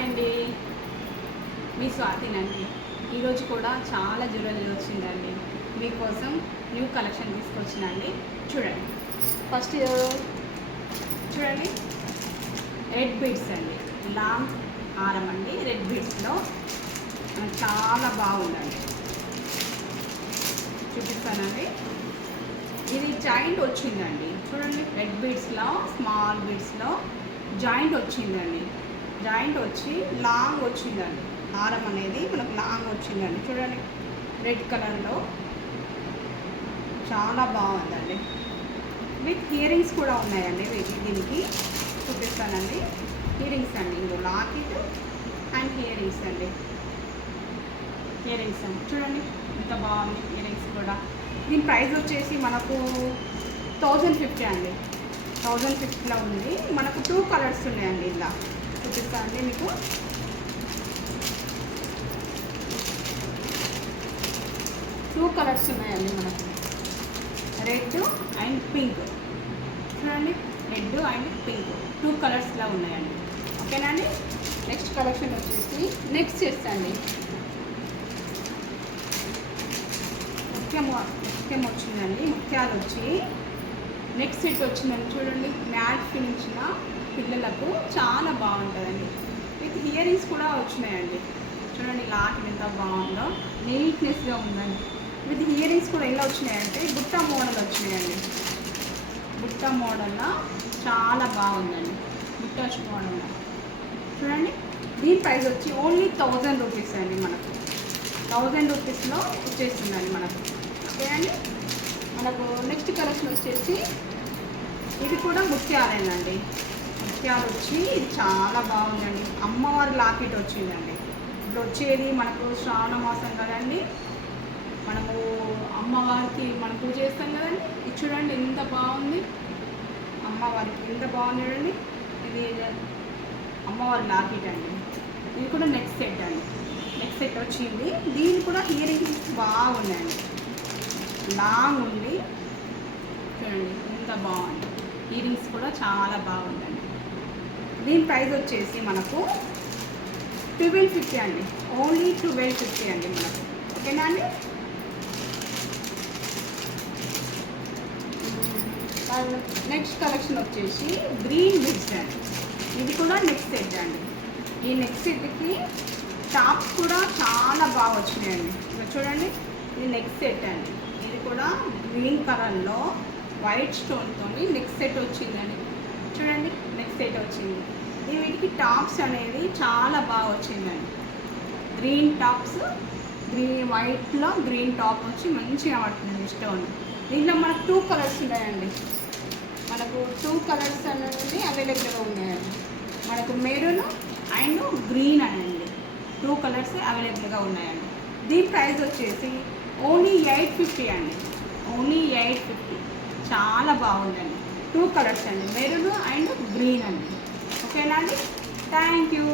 Hi అండి, మీ స్వాతినండి. ఈరోజు కూడా చాలా జ్యువెలరీ వచ్చిందండి. మీకోసం న్యూ కలెక్షన్ తీసుకొచ్చినండి. చూడండి, ఫస్ట్ చూడండి, రెడ్ బీడ్స్ అండి, లాంగ్ హారం అండి. రెడ్ బీడ్స్లో చాలా బాగుందండి, చూపిస్తానండి. ఇది జాయింట్ వచ్చిందండి. చూడండి, రెడ్ బీడ్స్లో స్మాల్ బీడ్స్లో జాయింట్ వచ్చిందండి. జాయింట్ వచ్చి లాంగ్ వచ్చిందండి. హారం అనేది మనకు లాంగ్ వచ్చిందండి. చూడండి, రెడ్ కలర్లో చాలా బాగుందండి. విత్ ఇయరింగ్స్ కూడా ఉన్నాయండి. దీనికి చూపిస్తానండి. ఇయరింగ్స్ అండి, ఇందులో లాకెట్ అండ్ ఇయరింగ్స్ అండి. ఇయరింగ్స్ అండి, చూడండి ఎంత బాగుంది. ఇయరింగ్స్ కూడా దీని ప్రైస్ వచ్చేసి మనకు 1050 అండి. 1050లో ఉంది. మనకు 2 కలర్స్ ఉన్నాయండి. ఇలా చూపిస్తా అండి మీకు. టూ కలర్స్ ఉన్నాయండి మనకు, రెడ్ అండ్ పింక్. చూడండి, రెడ్ అండ్ పింక్ 2 కలర్స్లో ఉన్నాయండి. ఓకేనా అండి. నెక్స్ట్ కలెక్షన్ వచ్చేసి నెక్స్ట్ చేస్తండి. ముఖ్యం వచ్చిందండి. ముఖ్యాలు వచ్చి నెక్స్ట్ సెట్ వచ్చిందండి. చూడండి, మ్యాట్ ఫినిషిన పిల్లలకు చాలా బాగుంటుందండి. విత్ ఇయరింగ్స్ కూడా వచ్చినాయండి. చూడండి, లాకెట్ ఎంత బాగుందో, నీట్నెస్గా ఉందండి. విత్ ఇయరింగ్స్ కూడా ఎలా వచ్చినాయంటే బుట్ట మోడల్ వచ్చినాయండి. బుట్ట మోడల్లో చాలా బాగుందండి. బుట్ట మోడల్ చూడండి. దీని ప్రైస్ వచ్చి ఓన్లీ 1000 రూపీస్ అండి. మనకు 1000 రూపీస్లో వచ్చేస్తుందండి మనకు. ఓకే అండి. మనకు నెక్స్ట్ కలెక్షన్ వచ్చేసి ఇది కూడా ముత్యాలేనండి. ముత్యాలు వచ్చి ఇది చాలా బాగుందండి. అమ్మవారి లాకెట్ వచ్చిందండి. ఇప్పుడు వచ్చేది మనకు శ్రావణ మాసం కదండి. మనము అమ్మవారికి మనం పూజ చేస్తాం కదండి. ఇది చూడండి ఎంత బాగుంది. అమ్మవారికి ఎంత బాగుంది చూడండి. ఇది అమ్మవారి లాకెట్ అండి. ఇది కూడా నెక్స్ట్ సెట్ అండి. నెక్స్ట్ సెట్ వచ్చింది. దీని కూడా ఇయరింగ్స్ బాగున్నాయండి. లాంగ్ ఉంది. చూడండి ఎంత బాగుంది. ఇయరింగ్స్ కూడా చాలా బాగుందండి. దీని ప్రైస్ వచ్చేసి మనకు 1250 అండి. ఓన్లీ 1250 అండి మనకు. ఓకేనా అండి. నెక్స్ట్ కలెక్షన్ వచ్చేసి గ్రీన్ బిడ్స్ అండి. ఇది కూడా నెక్స్ట్ సెట్ అండి. ఈ నెక్స్ట్ సెట్కి టాప్స్ కూడా చాలా బాగా వచ్చినాయండి. చూడండి, ఇది నెక్స్ట్ సెట్ అండి. ఇది కూడా గ్రీన్ కలర్లో వైట్ స్టోన్తో నెక్స్ట్ సెట్ వచ్చిందండి. చూడండి, నెక్స్ట్ సెట్ వచ్చింది. వీటికి టాప్స్ అనేది చాలా బాగా వచ్చిందండి. గ్రీన్ టాప్స్, వైట్లో గ్రీన్ టాప్ వచ్చి మంచిగా పడుతుంది స్టోన్. దీంట్లో మనకు 2 కలర్స్ ఉన్నాయండి. మనకు 2 కలర్స్ అనేది అవైలబుల్గా ఉన్నాయండి. మనకు మెరూన్ అండ్ గ్రీన్ అనండి 2 కలర్స్ అవైలబుల్గా ఉన్నాయండి. దీని ప్రైస్ వచ్చేసి ఓన్లీ 850 అండి. ఓన్లీ 850. చాలా బాగుందండి. 2 కలర్స్ అండి, మెరూన్ అండ్ గ్రీన్ అండి. ఓకేనా అండి. Thank you.